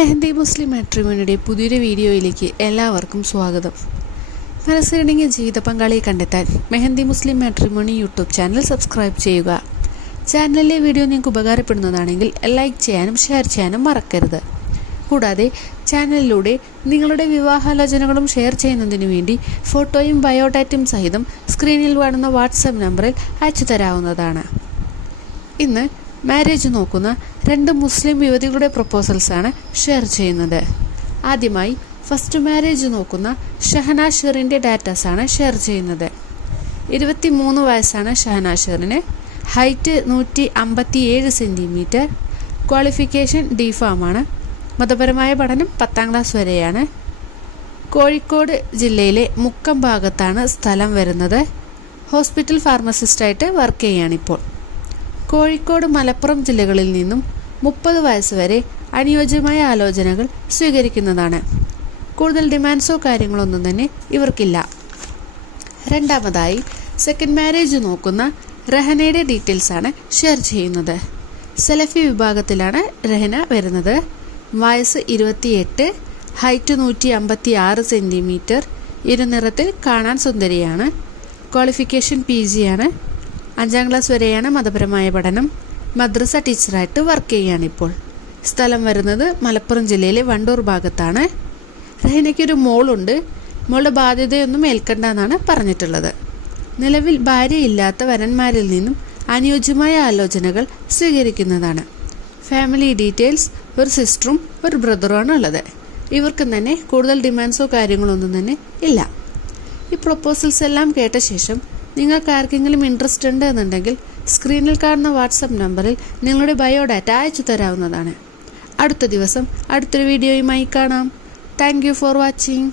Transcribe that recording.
മെഹന്തി മുസ്ലിം മാട്രിമോണിയുടെ പുതിയൊരു വീഡിയോയിലേക്ക് എല്ലാവർക്കും സ്വാഗതം. മനസ്സിലിണങ്ങിയ ജീവിത പങ്കാളിയെ കണ്ടെത്താൻ Mehandi Muslim matrimony YouTube channel subscribe ചെയ്യുക. ചാനലിലെ വീഡിയോ നിങ്ങൾക്ക് ഉപകാരപ്പെടുന്നതാണെങ്കിൽ ലൈക്ക് ചെയ്യാനും ഷെയർ ചെയ്യാനും മറക്കരുത്. കൂടാതെ ചാനലിലൂടെ നിങ്ങളുടെ വിവാഹാലോചനകളും ഷെയർ ചെയ്യുന്നതിനു വേണ്ടി ഫോട്ടോയും ബയോഡാറ്റയും സഹിതം സ്ക്രീനിൽ കാണുന്ന വാട്സപ്പ് നമ്പറിൽ അയച്ചു തരാവുന്നതാണ് ഇന്ന് മാരേജ് നോക്കുന്ന രണ്ട് മുസ്ലിം യുവതികളുടെ പ്രപ്പോസൽസാണ് ഷെയർ ചെയ്യുന്നത്. ആദ്യമായി ഫസ്റ്റ് മാരേജ് നോക്കുന്ന ഷഹന ഷെറിന്റെ ഡാറ്റാസാണ് ഷെയർ ചെയ്യുന്നത്. ഇരുപത്തി മൂന്ന് വയസ്സാണ് ഷഹന ഷെറിന്. ഹൈറ്റ് നൂറ്റി അമ്പത്തി ഏഴ് സെന്റിമീറ്റർ ക്വാളിഫിക്കേഷൻ ഡി ഫാമാണ് മതപരമായ പഠനം പത്താം ക്ലാസ് വരെയാണ്. കോഴിക്കോട് ജില്ലയിലെ മുക്കം ഭാഗത്താണ് സ്ഥലം വരുന്നത്. ഹോസ്പിറ്റൽ ഫാർമസിസ്റ്റായിട്ട് വർക്ക് ചെയ്യുകയാണിപ്പോൾ കോഴിക്കോട് മലപ്പുറം ജില്ലകളിൽ നിന്നും മുപ്പത് വയസ്സ് വരെ അനുയോജ്യമായ ആലോചനകൾ സ്വീകരിക്കുന്നതാണ്. കൂടുതൽ ഡിമാൻഡ്സോ കാര്യങ്ങളൊന്നും തന്നെ ഇവർക്കില്ല. രണ്ടാമതായി സെക്കൻഡ് മാരേജ് നോക്കുന്ന രഹനയുടെ ഡീറ്റെയിൽസാണ് ഷെയർ ചെയ്യുന്നത്. സെലഫി വിഭാഗത്തിലാണ് രഹന വരുന്നത്. വയസ്സ് ഇരുപത്തിയെട്ട് ഹൈറ്റ് നൂറ്റി അമ്പത്തി ആറ് സെന്റിമീറ്റർ ഇരുനിറത്തിൽ കാണാൻ സുന്ദരിയാണ്. ക്വാളിഫിക്കേഷൻ പി ജിയാണ് അഞ്ചാം ക്ലാസ് വരെയാണ് മതപരമായ പഠനം. മദ്രസ ടീച്ചറായിട്ട് വർക്ക് ചെയ്യുകയാണ് ഇപ്പോൾ. സ്ഥലം വരുന്നത് മലപ്പുറം ജില്ലയിലെ വണ്ടൂർ ഭാഗത്താണ്. റഹീനയ്ക്കൊരു മോളുണ്ട്. മോളുടെ ബാധ്യതയൊന്നും ഏൽക്കണ്ട എന്നാണ് പറഞ്ഞിട്ടുള്ളത്. നിലവിൽ ഭാര്യയില്ലാത്ത വരന്മാരിൽ നിന്നും അനുയോജ്യമായ ആലോചനകൾ സ്വീകരിക്കുന്നതാണ്. ഫാമിലി ഡീറ്റെയിൽസ് ഒരു സിസ്റ്ററും ഒരു ബ്രദറുമാണ് ഉള്ളത്. ഇവർക്കും തന്നെ കൂടുതൽ ഡിമാൻഡ്സോ കാര്യങ്ങളൊന്നും തന്നെ ഇല്ല. ഈ പ്രൊപ്പോസൽസ് എല്ലാം കേട്ട ശേഷം നിങ്ങൾക്ക് ആർക്കെങ്കിലും ഇൻട്രസ്റ്റ് ഉണ്ട് എന്നുണ്ടെങ്കിൽ സ്ക്രീനിൽ കാണുന്ന വാട്സപ്പ് നമ്പറിൽ നിങ്ങളുടെ ബയോഡാറ്റ അയച്ചു തരാവുന്നതാണ്. അടുത്ത ദിവസം അടുത്തൊരു വീഡിയോയുമായി കാണാം. Thank for watching